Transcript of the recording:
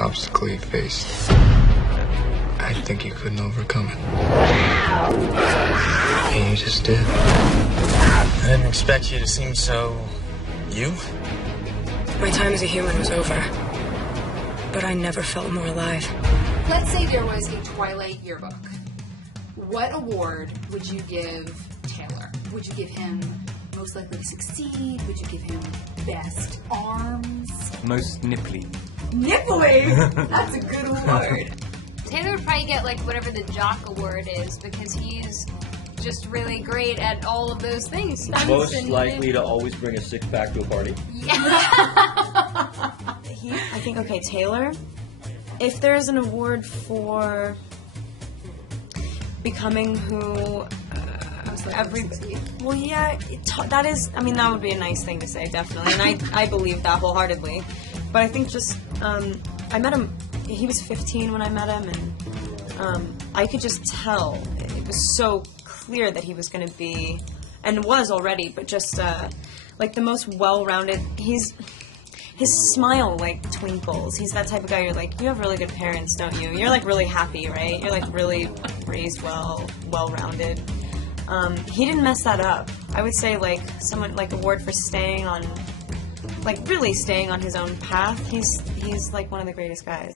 obstacle you faced, I think you couldn't overcome it. And you just did. I didn't expect you to seem so... you? My time as a human was over, but I never felt more alive. Let's say there was a Twilight yearbook. What award would you give Taylor? Would you give him most likely to succeed? Would you give him best arms? Most nipply. Nipply? That's a good award. Taylor would probably get, like, whatever the jock award is, because he's just really great at all of those things. Most likely to always bring a six-pack to a party. Yeah. I think, okay, Taylor, if there's an award for becoming who well, yeah, that is, I mean, that would be a nice thing to say, definitely, and I believe that wholeheartedly, but I think just, I met him, he was 15 when I met him, and I could just tell, it was so clear that he was going to be, and was already, but just, like, the most well-rounded, his smile, like, twinkles. He's that type of guy, you're like, you have really good parents, don't you? You're, like, really happy, right? You're, like, really raised well-rounded. He didn't mess that up. I would say, like, someone, like, award for staying on, like, really staying on his own path. He's like, one of the greatest guys.